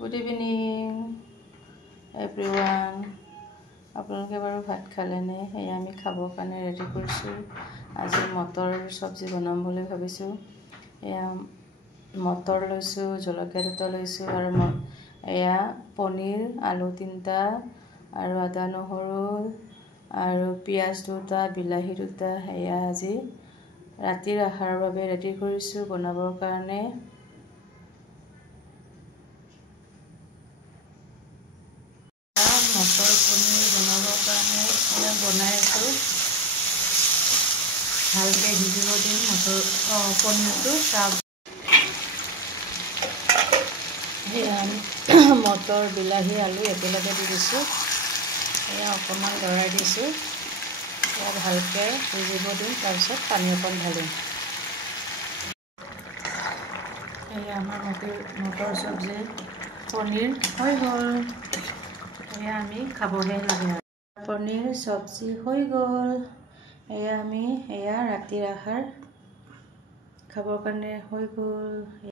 Good evening everyone. আপোনালোকে বাৰু ভাত খালেনে? সেয়া আমি খাবৰ কাৰণে ৰেডি কৰিছোঁ। আজি মটৰ চব্জি বনাম বুলি ভাবিছোঁ। এয়া মটৰ লৈছোঁ, জলকীয়া দুটা লৈছোঁ আৰু এয়া পনীৰ, আলু 3টা আৰু আদা নহৰু আৰু পিঁয়াজ 2টা, বিলাহী 2টা। সেয়া আজি ৰাতিৰ আহাৰৰ বাবে ৰেডি কৰিছোঁ বনাবৰ কাৰণে। মটৰ পনীৰ বনাবৰ কাৰণে এয়া বনাই আছোঁ। ভালকৈ সিজিব দিম পনীৰটো। সেয়া মটৰ, বিলাহী, আলু একেলগে দি দিছোঁ। এয়া অকণমান লৰাই দিছোঁ। এয়া ভালকৈ সিজিব দিম, তাৰপিছত পানী অকণ ঢালিম। এয়া আমাৰ মটৰ চব্জি পনীৰ হৈ গ'ল। এয়া আমি খাবহে লাগে। পনীৰ চব্জি হৈ গ'ল। এয়া ৰাতিৰ আহাৰ খাবৰ কাৰণে হৈ গ'ল।